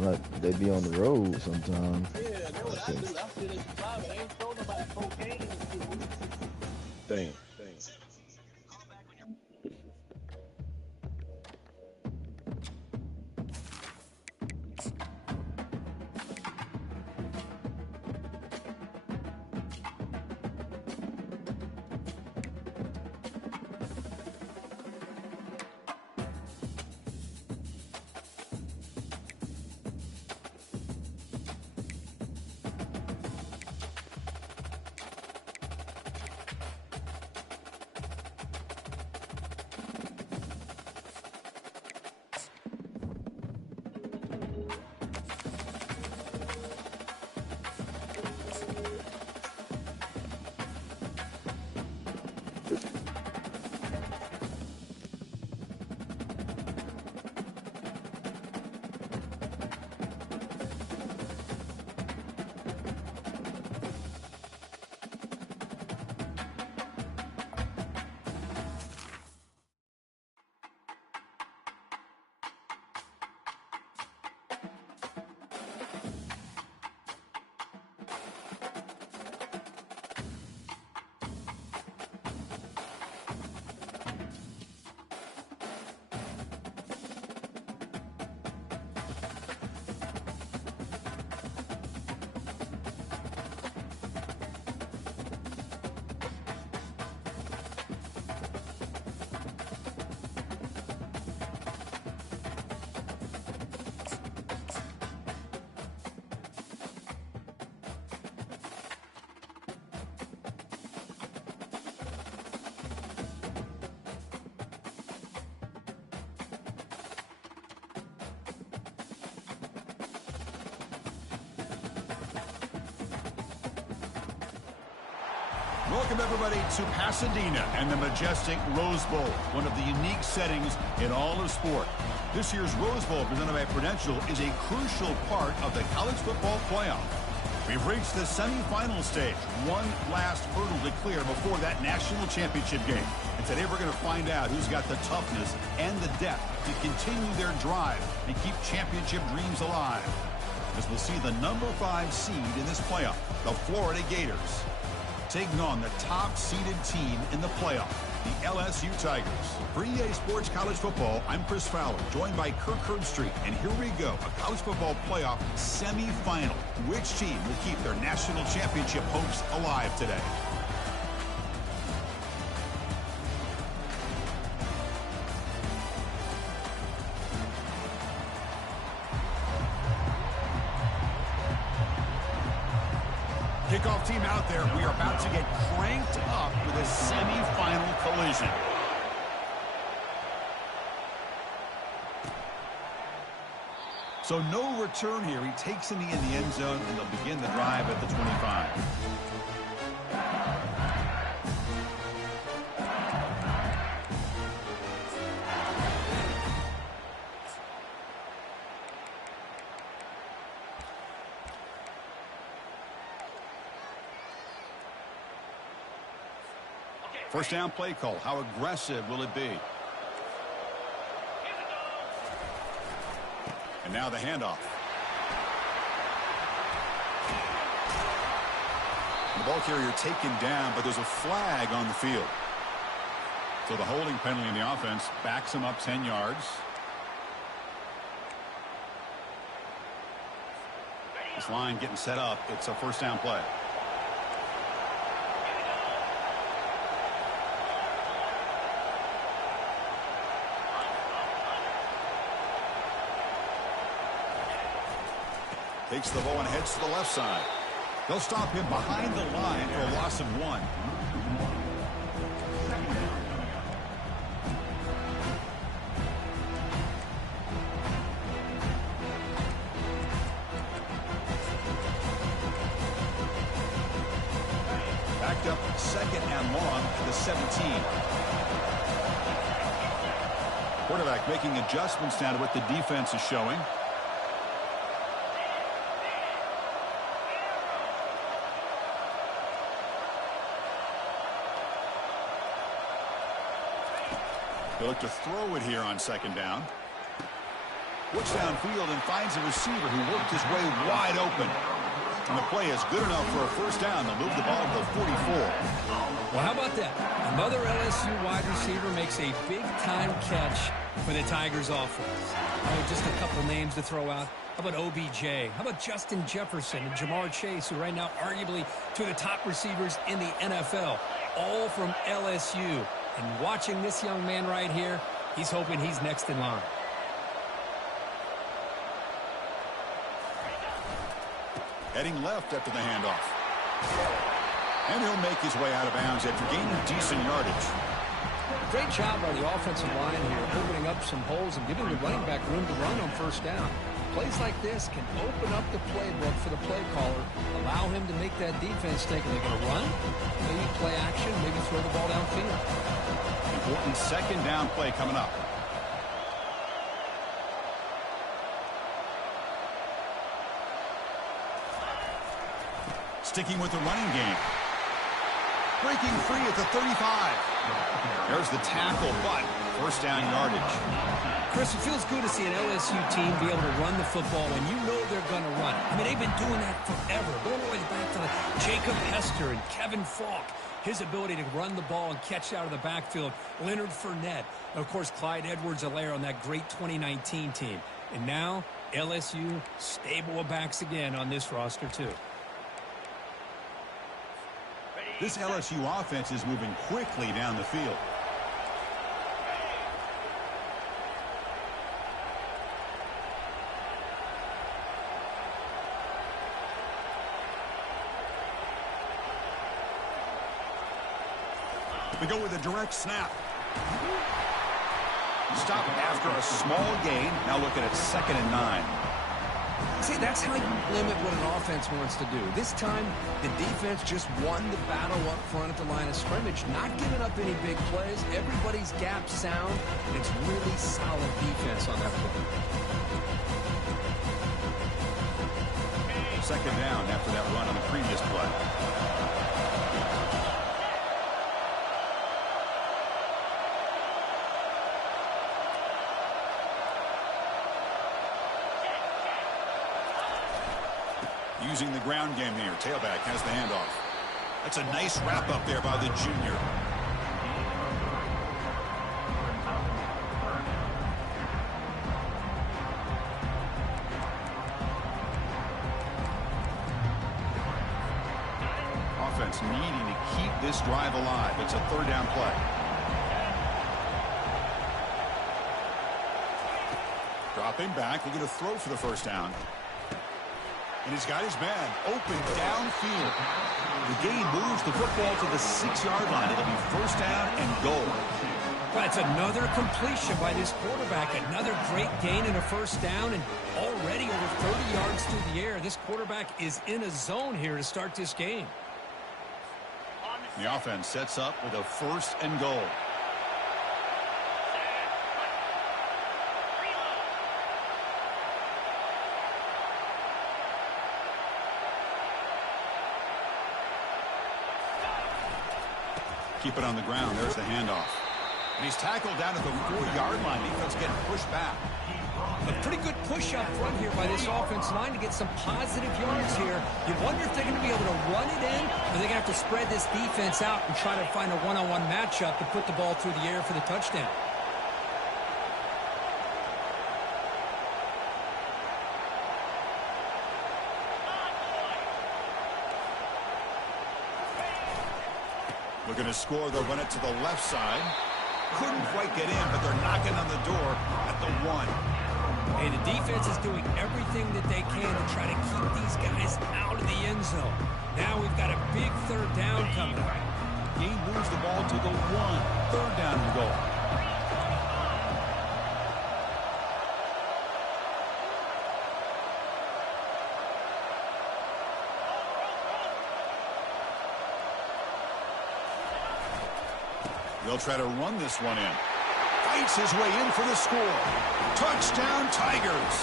when they be on the road sometimes. Yeah, that's what I do. I sit at the top. I ain't throw nobody cocaine and shit. Damn. Welcome, everybody, to Pasadena and the majestic Rose Bowl, one of the unique settings in all of sport. This year's Rose Bowl, presented by Prudential, is a crucial part of the college football playoff. We've reached the semifinal stage, one last hurdle to clear before that national championship game. And today we're going to find out who's got the toughness and the depth to continue their drive and keep championship dreams alive. As we'll see the number 5 seed in this playoff, the Florida Gators, taking on the top-seeded team in the playoff, the LSU Tigers. For EA Sports College Football, I'm Chris Fowler, joined by Kirk Herbstreit. And here we go, a college football playoff semifinal. Which team will keep their national championship hopes alive today? Kickoff team out there. We are about to get cranked up with a semifinal collision. So no return here. He takes a knee in the end zone, and they'll begin the drive at the 25. First down play call. How aggressive will it be? And now the handoff. The ball carrier taken down, but there's a flag on the field. So the holding penalty in the offense backs him up 10 yards. This line getting set up. It's a first down play. Takes the ball and heads to the left side. They'll stop him behind the line for a loss of 1. Backed up second and long to the 17. Quarterback making adjustments now to what the defense is showing. They look to throw it here on second down. Looks downfield and finds a receiver who worked his way wide open. And the play is good enough for a first down. They'll move the ball to the 44. Well, how about that? Another LSU wide receiver makes a big-time catch for the Tigers offense. Oh, just a couple names to throw out. How about OBJ? How about Justin Jefferson and Jamar Chase, who right now arguably two of the top receivers in the NFL, all from LSU. And watching this young man right here, he's hoping he's next in line. Heading left after the handoff. And he'll make his way out of bounds after gaining decent yardage. Great job by the offensive line here, opening up some holes and giving the running back room to run on first down. Plays like this can open up the playbook for the play caller, allow him to make that defense think, are they going to run? Maybe play action, maybe throw the ball downfield. Important second down play coming up. Sticking with the running game. Breaking free at the 35. There's the tackle, but first down yardage. Chris, it feels good to see an LSU team be able to run the football when you know they're going to run it. I mean, they've been doing that forever, going all the way back to Jacob Hester and Kevin Falk. His ability to run the ball and catch out of the backfield. Leonard Fournette. And, of course, Clyde Edwards-Helaire on that great 2019 team. And now, LSU stable of backs again on this roster, too. This LSU offense is moving quickly down the field. We go with a direct snap. Stop after a small gain. Now looking at 2nd and 9. See, that's how you limit what an offense wants to do. This time, the defense just won the battle up front at the line of scrimmage, not giving up any big plays. Everybody's gap sound, and it's really solid defense on that play. 2nd down after that run on the previous play. Using the ground game here. Tailback has the handoff. That's a nice wrap up there by the junior. Offense needing to keep this drive alive. It's a 3rd down play. Dropping back. We're going to throw for the first down. And he's got his man open downfield. The gain moves the football to the 6-yard line. It'll be first down and goal. That's another completion by this quarterback. Another great gain and a first down, and already over 30 yards through the air. This quarterback is in a zone here to start this game. The offense sets up with a 1st and goal. Keep it on the ground. There's the handoff. And he's tackled down at the 4-yard line. Defense getting pushed back. A pretty good push up front here by this offensive line to get some positive yards here. You wonder if they're going to be able to run it in, or they're going to have to spread this defense out and try to find a one-on-one matchup to put the ball through the air for the touchdown. Looking to score. They'll run it to the left side. Couldn't quite get in, but they're knocking on the door at the 1. Hey, the defense is doing everything that they can to try to keep these guys out of the end zone. Now we've got a big 3rd down coming up. He moves the ball to the 1. 3rd down and goal. They'll try to run this one in. Fights his way in for the score. Touchdown, Tigers.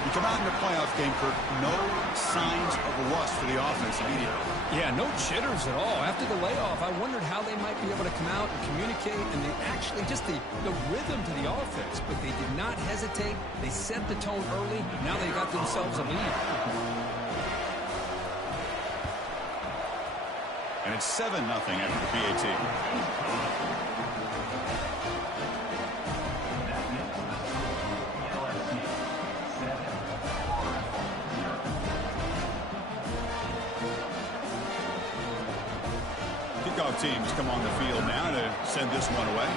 You come out in the playoff game, Kirk, no signs of rust for the offense immediately. Yeah, no jitters at all. After the layoff, I wondered how they might be able to come out and communicate, and they actually just the rhythm to the offense. But they did not hesitate. They set the tone early. Now they got themselves a lead. And it's 7-0 after the PAT. Kickoff teams come on the field now to send this one away.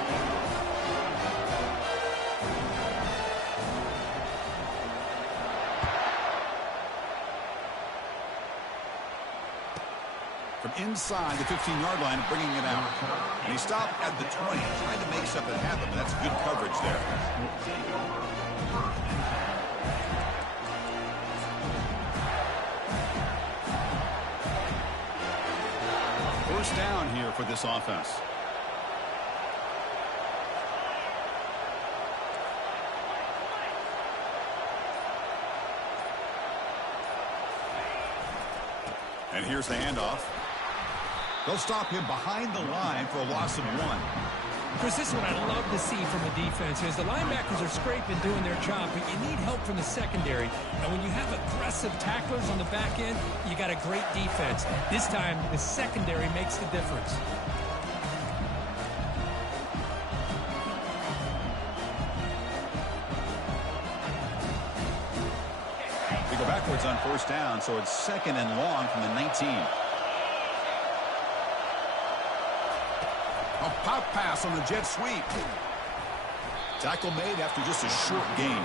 From inside the 15-yard line, bringing it out. And he stopped at the 20, trying to make something happen, but that's good coverage there. First down here for this offense. And here's the handoff. They'll stop him behind the line for a loss of 1. Chris, this is what I love to see from the defense is the linebackers are scraping, doing their job, but you need help from the secondary. And when you have aggressive tacklers on the back end, you got a great defense. This time, the secondary makes the difference. They go backwards on first down, so it's 2nd and long from the 19. A pop pass on the jet sweep. Tackle made after just a short gain.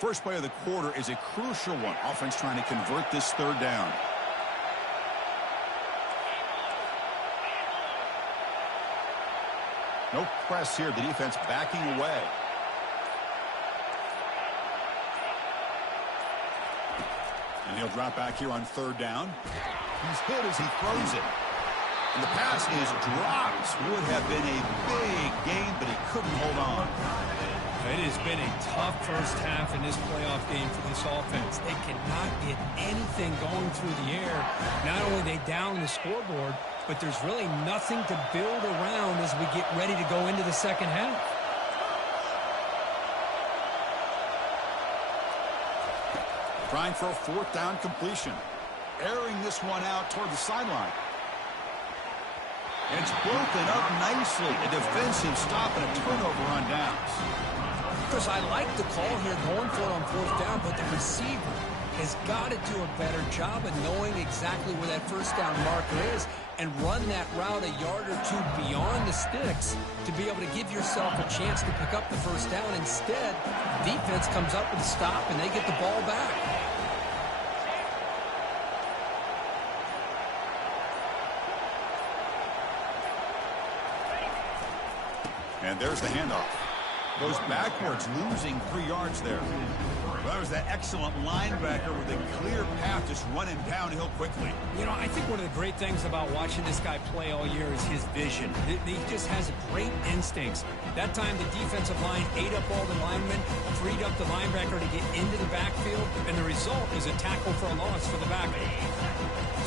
First play of the quarter is a crucial one. Offense trying to convert this third down. No press here. The defense backing away. And he'll drop back here on third down. He's hit as he throws it. And the pass is dropped. Would have been a big gain, but he couldn't hold on. It has been a tough first half in this playoff game for this offense. They cannot get anything going through the air. Not only are they down the scoreboard, but there's really nothing to build around as we get ready to go into the second half. Trying for a fourth down completion. Airing this one out toward the sideline. And it's broken up nicely. A defensive stop and a turnover on downs. Chris, I like the call here going for it on fourth down, but the receiver has got to do a better job of knowing exactly where that first down marker is and run that route a yard or two beyond the sticks to be able to give yourself a chance to pick up the first down. Instead, defense comes up with a stop and they get the ball back. And there's the handoff. Goes backwards, losing 3 yards there. Well, that was that excellent linebacker with a clear path just running downhill quickly. You know, I think one of the great things about watching this guy play all year is his vision. He just has great instincts. That time the defensive line ate up all the linemen, freed up the linebacker to get into the backfield, and the result is a tackle for a loss for the backup.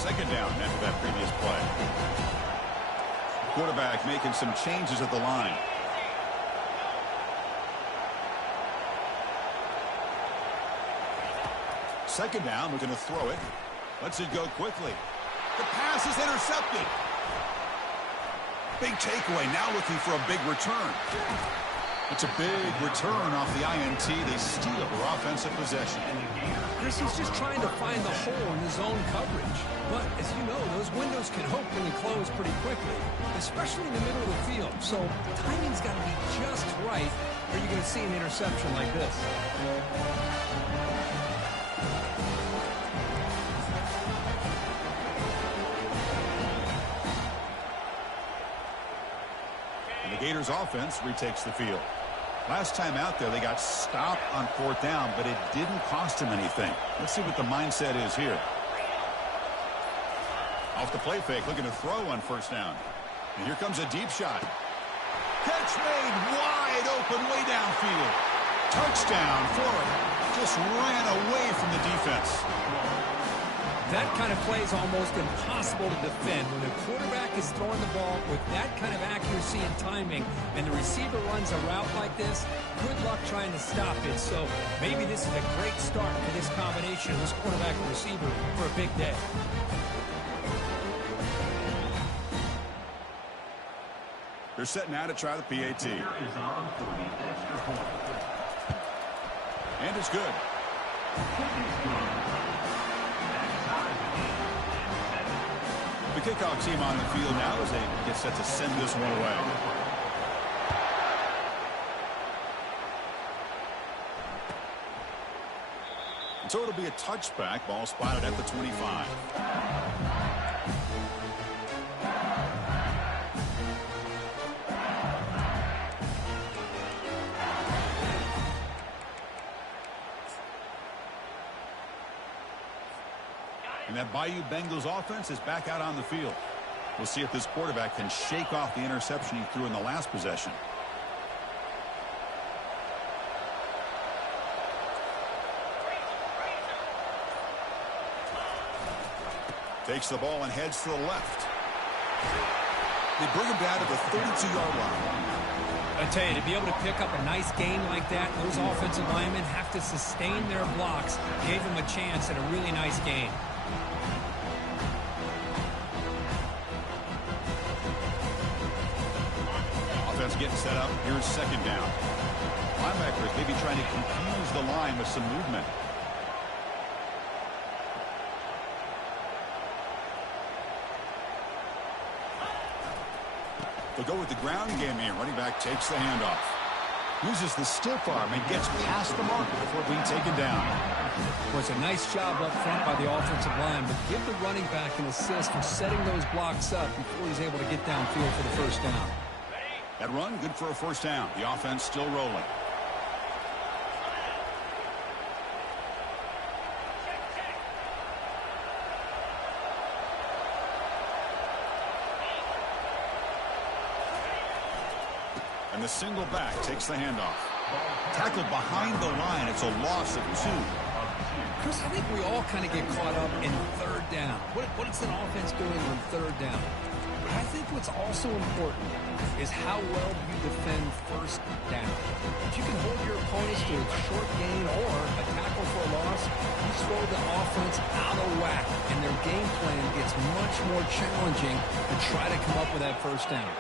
Second down after that previous play. Quarterback making some changes at the line. Second down, we're going to throw it. Lets it go quickly. The pass is intercepted. Big takeaway, now looking for a big return. It's a big return off the INT. They steal their offensive possession. Chris, he's just trying to find the hole in his zone coverage. But, as you know, those windows can open and close pretty quickly, especially in the middle of the field. So, timing's got to be just right, or you're going to see an interception like this. And the Gators offense retakes the field. Last time out there, they got stopped on 4th down, but it didn't cost them anything. Let's see what the mindset is here. Off the play fake, looking to throw on 1st down. And here comes a deep shot. Catch made wide open way downfield. Touchdown, Florida. Just ran away from the defense. That kind of play is almost impossible to defend. When the quarterback is throwing the ball with that kind of accuracy and timing, and the receiver runs a route like this, good luck trying to stop it. So maybe this is a great start for this combination, this quarterback and receiver, for a big day. They're set now to try the PAT. And it's good. The kickoff team on the field now as they get set to send this one away. And so it'll be a touchback. Ball spotted at the 25. And that Bayou Bengals offense is back out on the field. We'll see if this quarterback can shake off the interception he threw in the last possession. Takes the ball and heads to the left. They bring him down to the 32-yard line. I tell you, to be able to pick up a nice gain like that, those offensive linemen have to sustain their blocks. Gave him a chance at a really nice gain. Offense getting set up. Here's 2nd down. Linebackers maybe trying to confuse the line with some movement. They'll go with the ground game here. Running back takes the handoff. Uses the stiff arm and gets past the mark before being taken down. Well, it's a nice job up front by the offensive line, but give the running back an assist for setting those blocks up before he's able to get downfield for the 1st down. That run, good for a 1st down. The offense still rolling. And the single back takes the handoff. Tackled behind the line. It's a loss of 2. Chris, I think we all kind of get caught up in 3rd down. What is an offense doing on 3rd down? But I think what's also important is how well you defend 1st down. If you can hold your opponents to a short gain or a tackle for a loss, you throw the offense out of whack, and their game plan gets much more challenging to try to come up with that 1st down.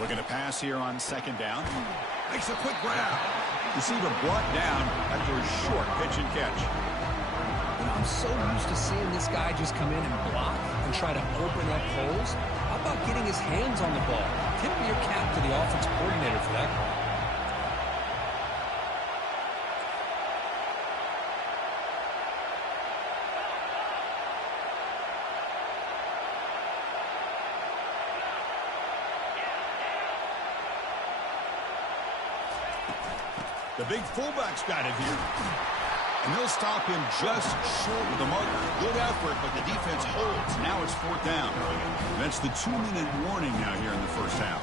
Looking to pass here on 2nd down. Makes a quick grab. Receiver brought down after a short pitch and catch. You know, I'm so used to seeing this guy just come in and block and try to open up holes. How about getting his hands on the ball? Tip your cap to the offensive coordinator for that call. The big fullback's got it here. And they'll stop him just short of the marker. Good effort, but the defense holds. Now it's 4th down. That's the 2-minute warning now here in the 1st half.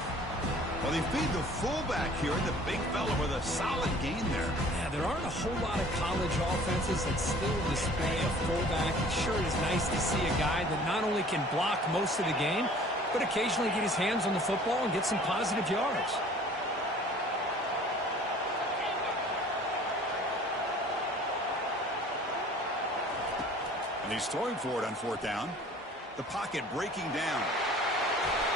Well, they feed the fullback here, and the big fella with a solid gain there. Yeah, there aren't a whole lot of college offenses that still display a fullback. It sure is nice to see a guy that not only can block most of the game, but occasionally get his hands on the football and get some positive yards. And he's throwing for it on 4th down. The pocket breaking down.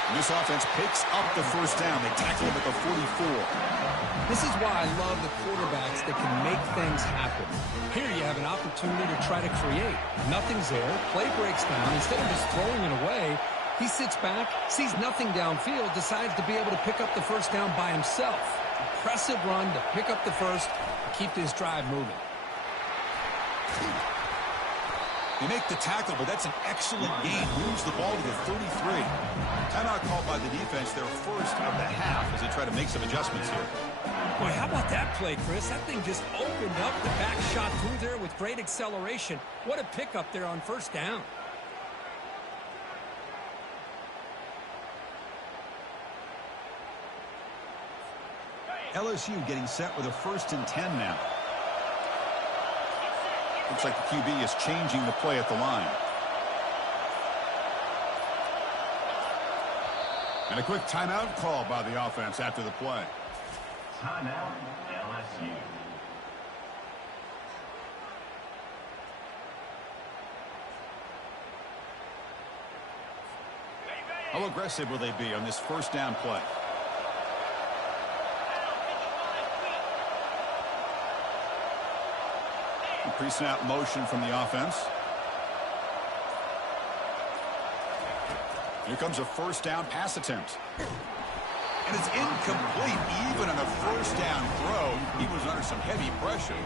And this offense picks up the first down. They tackle him at the 44. This is why I love the quarterbacks that can make things happen. Here you have an opportunity to try to create. Nothing's there. Play breaks down. Instead of just throwing it away, he sits back, sees nothing downfield, decides to be able to pick up the first down by himself. Impressive run to pick up the first, keep this drive moving. They make the tackle, but that's an excellent gain. Moves the ball to the 33. Timeout called by the defense, their first of the half, as they try to make some adjustments here. Boy, how about that play, Chris? That thing just opened up. The back shot through there with great acceleration. What a pickup there on first down. LSU getting set with a 1st and 10 now. Looks like the QB is changing the play at the line. And a quick timeout call by the offense after the play. Timeout, LSU. How aggressive will they be on this first down play? Pre-snap motion from the offense. Here comes a first down pass attempt. And it's incomplete. Even on a first down throw, he was under some heavy pressure.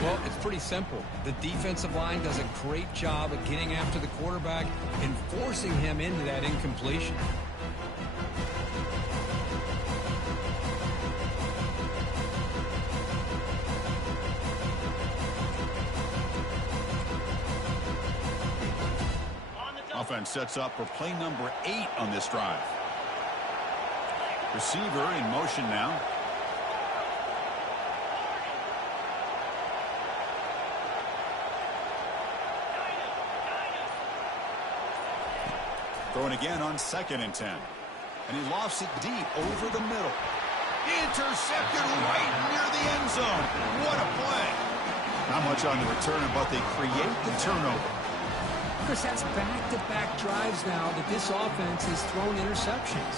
Well, it's pretty simple. The defensive line does a great job of getting after the quarterback and forcing him into that incompletion. Offense sets up for play number 8 on this drive. Receiver in motion now. Throwing again on 2nd and 10. And he lofts it deep over the middle. Intercepted right near the end zone. What a play. Not much on the return, but they create the turnover. Chris, that's back-to-back drives now that this offense has thrown interceptions.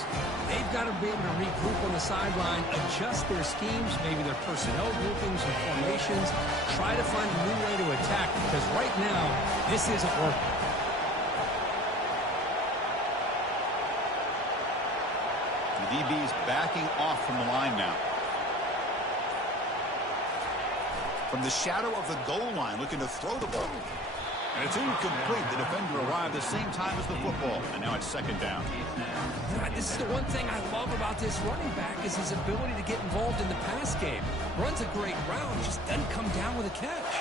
They've got to be able to regroup on the sideline, adjust their schemes, maybe their personnel groupings and formations, try to find a new way to attack, because right now, this isn't working. The DB's backing off from the line now. From the shadow of the goal line, looking to throw the ball. And it's incomplete. The defender arrived the same time as the football. And now it's 2nd down. This is the one thing I love about this running back is his ability to get involved in the pass game. Runs a great route, just doesn't come down with a catch.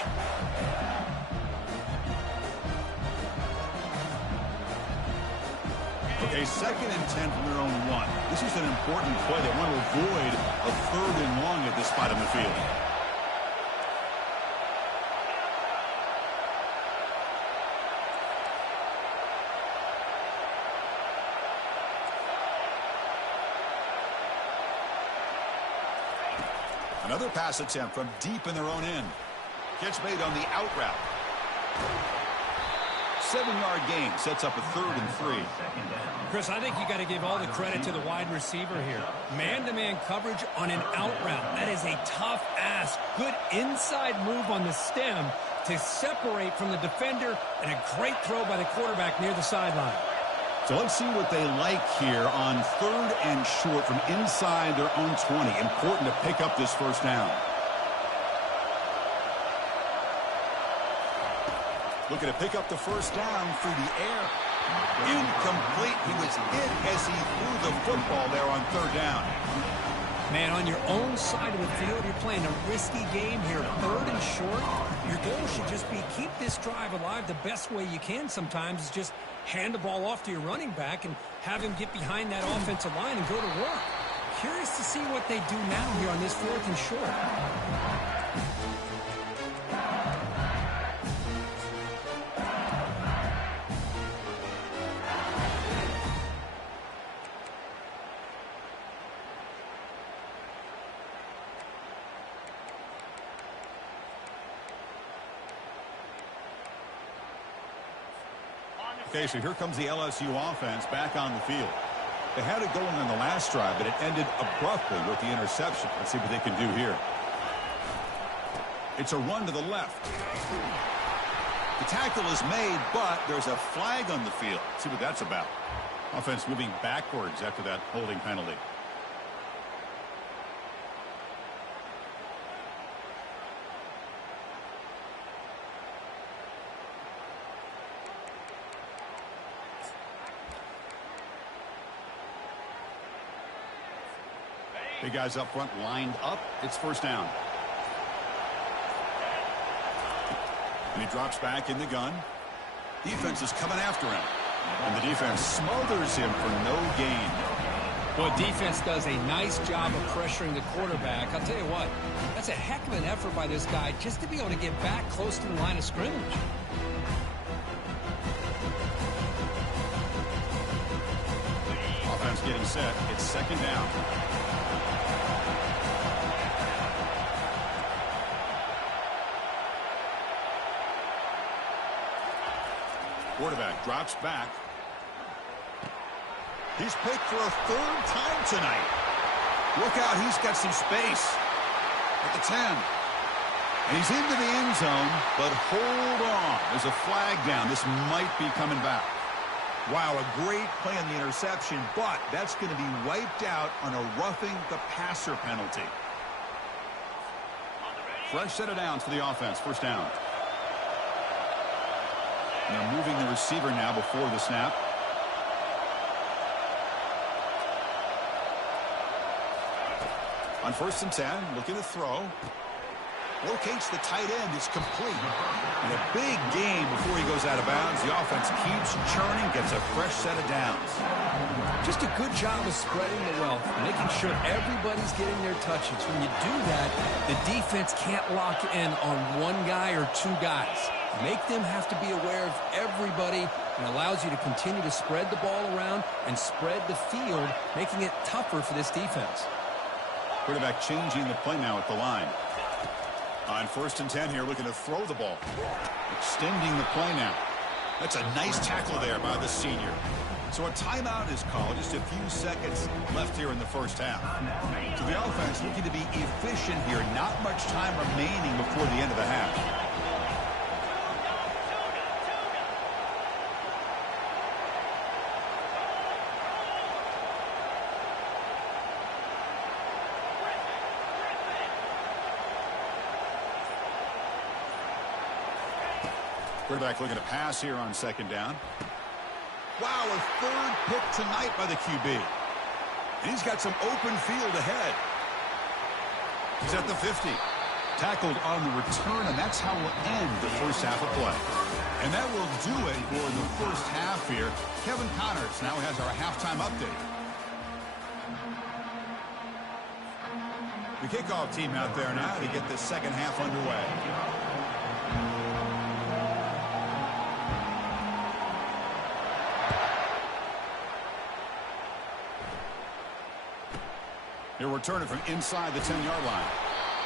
Okay, 2nd and 10 from their own 1. This is an important play. They want to avoid a 3rd and long at this spot on the field. Another pass attempt from deep in their own end. Catch made on the out route. 7-yard gain sets up a 3rd and 3. Chris, I think you got to give all the credit to the wide receiver here. Man-to-man coverage on an out route. That is a tough ask. Good inside move on the stem to separate from the defender, and a great throw by the quarterback near the sideline. So let's see what they like here on 3rd and short from inside their own 20. Important to pick up this first down. Looking to pick up the first down through the air. Incomplete. He was hit as he threw the football there on 3rd down. Man, on your own side of the field, you're playing a risky game here. 3rd and short. Your goal should just be keep this drive alive the best way you can sometimes is just hand the ball off to your running back and have him get behind that offensive line and go to work. Curious to see what they do now here on this 4th and short. Okay, so here comes the LSU offense back on the field. They had it going on the last drive, but it ended abruptly with the interception. Let's see what they can do here. It's a run to the left. The tackle is made, but there's a flag on the field. Let's see what that's about. Offense moving backwards after that holding penalty. Big guys up front lined up. It's first down. And he drops back in the gun. Defense is coming after him. And the defense smothers him for no gain. Well, defense does a nice job of pressuring the quarterback. I'll tell you what, that's a heck of an effort by this guy just to be able to get back close to the line of scrimmage. Offense getting set. It's second down. Quarterback drops back. He's picked for a 3rd time tonight. Look out, he's got some space at the 10. And he's into the end zone, but hold on. There's a flag down. This might be coming back. Wow, a great play on the interception, but that's going to be wiped out on a roughing the passer penalty. Fresh set of downs for the offense. First down. They're moving the receiver now before the snap. On 1st and 10, looking to throw. Locates the tight end. It's complete. And a big game before he goes out of bounds. The offense keeps churning, gets a fresh set of downs. Just a good job of spreading the wealth, making sure everybody's getting their touches. When you do that, the defense can't lock in on one guy or two guys. Make them have to be aware of everybody, and allows you to continue to spread the ball around and spread the field, making it tougher for this defense. Quarterback changing the play now at the line. On 1st and 10 here, looking to throw the ball. Extending the play now. That's a nice tackle there by the senior. So a timeout is called. Just a few seconds left here in the first half. So the offense looking to be efficient here. Not much time remaining before the end of the half. Quarterback looking to pass here on 2nd down. Wow, a 3rd pick tonight by the QB. And he's got some open field ahead. He's at the 50. Tackled on the return, and that's how we'll end the first half of play. And that will do it for the first half here. Kevin Connors now has our halftime update. The kickoff team out there now to get the second half underway. He'll return it from inside the 10-yard line.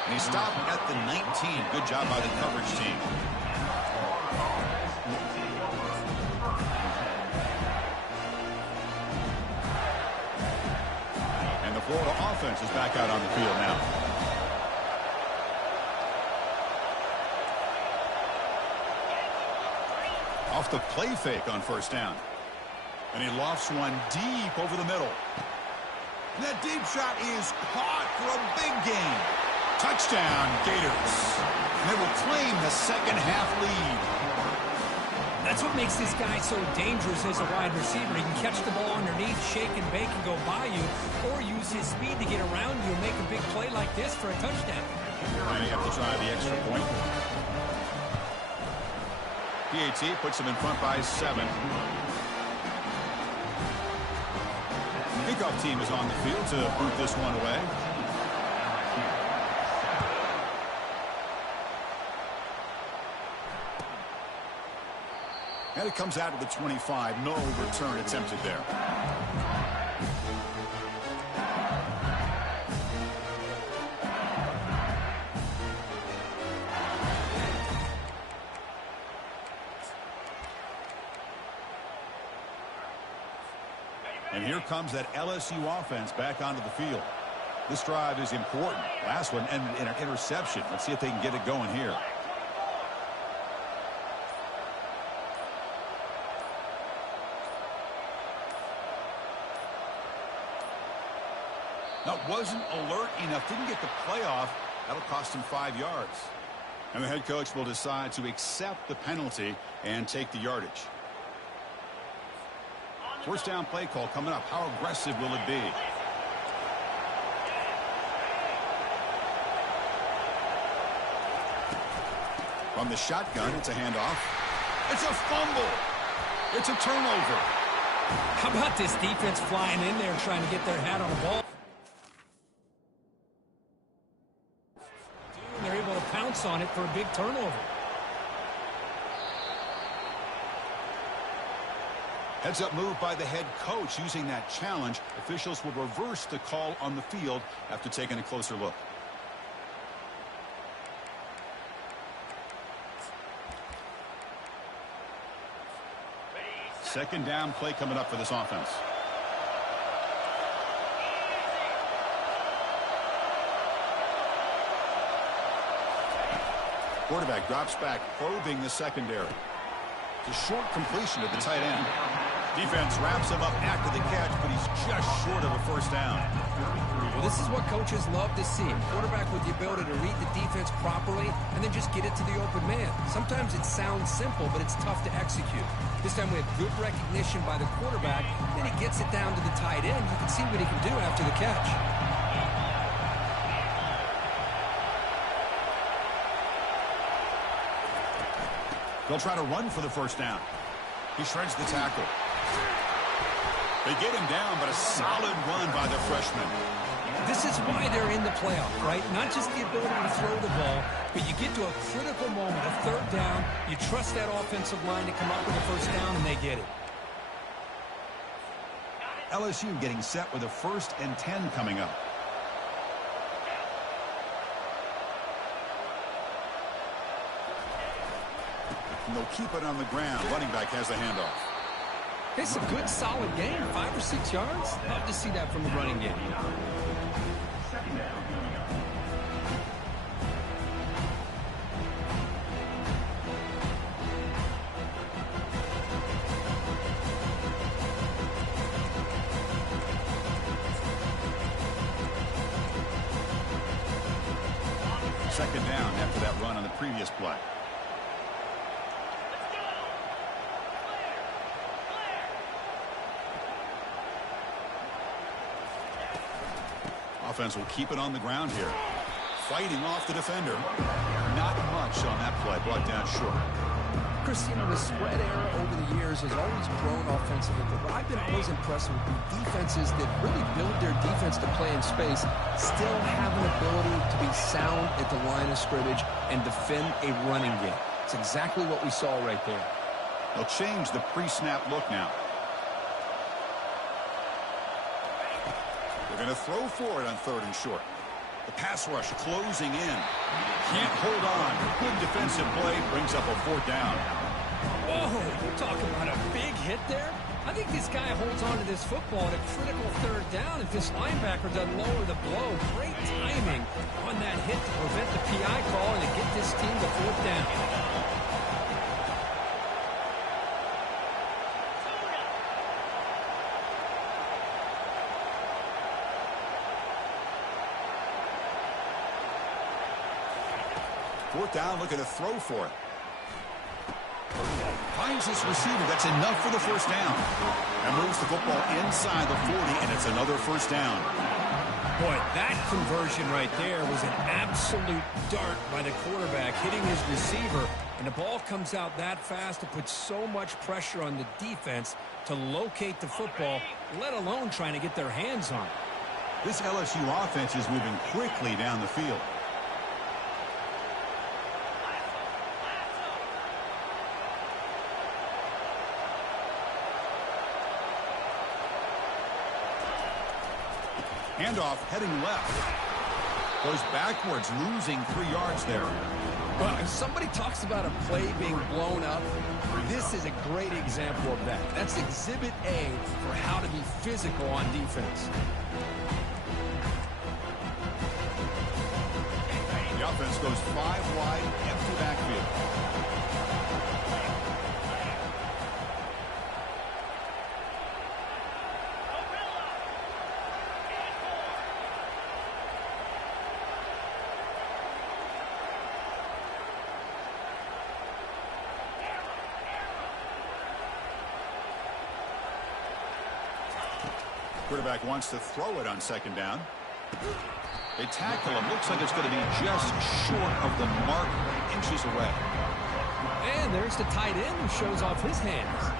And he stopped at the 19. Good job by the coverage team. And the Florida offense is back out on the field now. Off the play fake on 1st down. And he lofts one deep over the middle. And that deep shot is caught for a big gain. Touchdown, Gators. And they will claim the second half lead. That's what makes this guy so dangerous as a wide receiver. He can catch the ball underneath, shake and bake and go by you, or use his speed to get around you and make a big play like this for a touchdown. Lining up to try the extra point. PAT puts him in front by 7. Kickoff team is on the field to boot this one away. And it comes out to the 25. No return attempted there. And here comes that LSU offense back onto the field. This drive is important. Last one ended in an interception. Let's see if they can get it going here. Now, wasn't alert enough. Didn't get the playoff. That'll cost him 5 yards. And the head coach will decide to accept the penalty and take the yardage. First down play call coming up. How aggressive will it be? From the shotgun, it's a handoff. It's a fumble. It's a turnover. How about this defense flying in there trying to get their hat on the ball? They're able to pounce on it for a big turnover. Heads-up move by the head coach using that challenge. Officials will reverse the call on the field after taking a closer look. Second down play coming up for this offense. Quarterback drops back, probing the secondary. It's a short completion to the tight end. Defense wraps him up after the catch, but he's just short of a first down. Well, this is what coaches love to see. A quarterback with the ability to read the defense properly and then just get it to the open man. Sometimes it sounds simple, but it's tough to execute. This time we have good recognition by the quarterback. Then he gets it down to the tight end. You can see what he can do after the catch. They'll try to run for the first down. He shreds the tackle. They get him down, but a solid run by the freshman. This is why they're in the playoff, right? Not just the ability to throw the ball, but you get to a critical moment, a third down. You trust that offensive line to come up with a first down, and they get it. LSU getting set with a 1st and 10 coming up. And they'll keep it on the ground. Running back has the handoff. It's a good, solid game. 5 or 6 yards. Love to see that from the running game. Second down coming up. Second down after that run on the previous play. Offense will keep it on the ground here. Fighting off the defender. Not much on that play. Brought down short. Chris, you know, the spread era over the years has always grown offensively, but what I've been always impressed with the defenses that really build their defense to play in space still have an ability to be sound at the line of scrimmage and defend a running game. It's exactly what we saw right there. They'll change the pre-snap look now. They're going to throw for it on 3rd and short. The pass rush closing in. Can't hold on. Good defensive play brings up a 4th down. Whoa, you're talking about a big hit there? I think this guy holds on to this football at a critical 3rd down if this linebacker doesn't lower the blow. Great timing on that hit to prevent the PI call and to get this team to 4th down. Fourth down, looking to throw for it. Finds his receiver. That's enough for the first down. And moves the football inside the 40, and it's another first down. Boy, that conversion right there was an absolute dart by the quarterback, hitting his receiver, and the ball comes out that fast. It puts so much pressure on the defense to locate the football, let alone trying to get their hands on it. This LSU offense is moving quickly down the field. Handoff heading left. Goes backwards, losing 3 yards there. Well, if somebody talks about a play being blown up, this is a great example of that. That's Exhibit A for how to be physical on defense. The offense goes 5 wide, empty backfield. Quarterback wants to throw it on 2nd down. They tackle him. Looks like it's going to be just short of the mark, inches away. And there's the tight end who shows off his hands.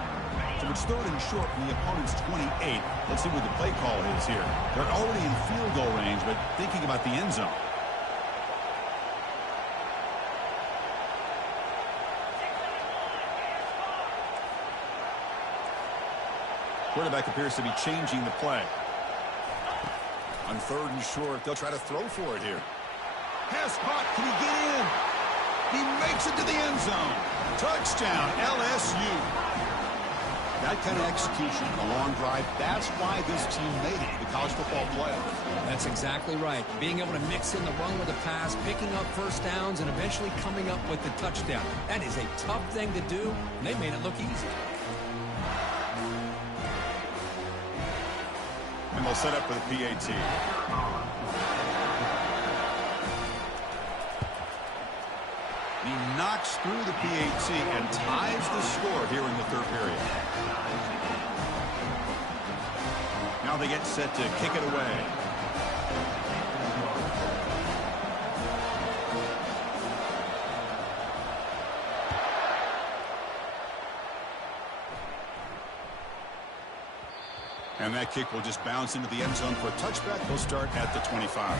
So it's 3rd and short from the opponent's 28. Let's see what the play call is here. They're already in field goal range, but thinking about the end zone. Quarterback appears to be changing the play. On 3rd and short, they'll try to throw for it here. Pass caught. Can he get in? He makes it to the end zone. Touchdown, LSU. That kind of execution, a long drive, that's why this team made it to the college football playoff. That's exactly right. Being able to mix in the run with the pass, picking up first downs, and eventually coming up with the touchdown. That is a tough thing to do, and they made it look easy. And they'll set up for the PAT. He knocks through the PAT and ties the score here in the 3rd period. Now they get set to kick it away. And that kick will just bounce into the end zone for a touchback. They'll start at the 25.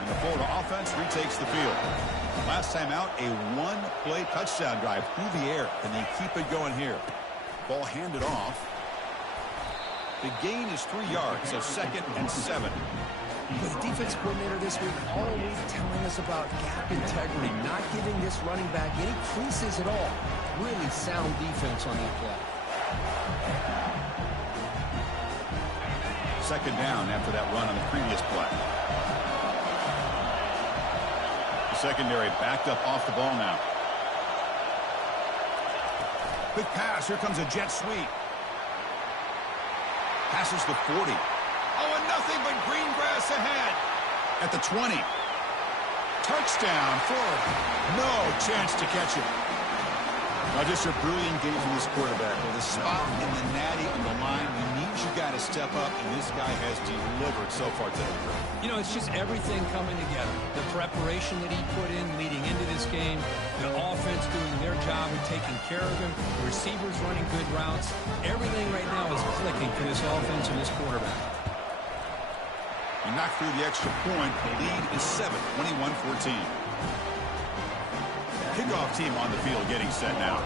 And the Florida offense retakes the field. Last time out, a 1-play touchdown drive through the air. Can they keep it going here? Ball handed off. The gain is 3 yards, so 2nd and 7. The defense coordinator this week all week telling us about gap integrity, not giving this running back any creases at all. Really sound defense on that play. 2nd down after that run on the previous play. The secondary backed up off the ball now. Quick pass. Here comes a jet sweep. Passes the 40. Oh, and nothing but green grass ahead. At the 20. Touchdown, Florida. No chance to catch it. Now just a brilliant game from this quarterback. With a spot in the natty on the line, you need your guy to step up, and this guy has delivered so far today. You know, it's just everything coming together. The preparation that he put in leading into this game, the offense doing their job of taking care of him, the receivers running good routes. Everything right now is clicking for this offense and this quarterback. He knocked through the extra point. The lead is 7, 21-14. Kickoff team on the field getting set now.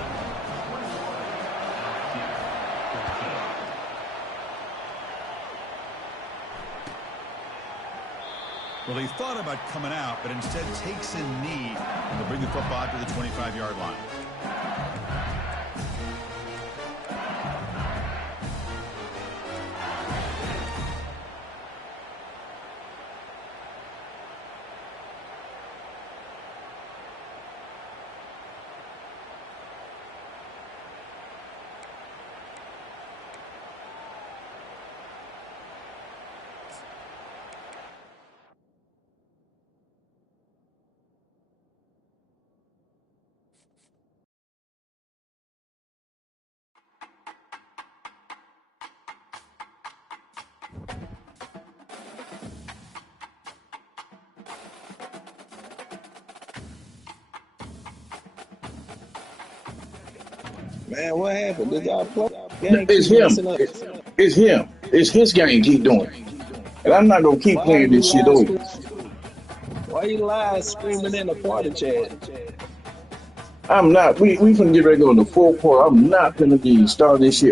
Well, he thought about coming out, but instead takes a knee and will bring the football to the 25-yard line. Man, what happened? Did y'all play? Gang It's keep him. messing up. It's him. It's his game. Keep doing it. And I'm not gonna keep Why playing you this shit live over. screaming? Why you live screaming in the party chat? I'm not. We finna get ready to go in the fourth quarter. I'm not finna be starting this shit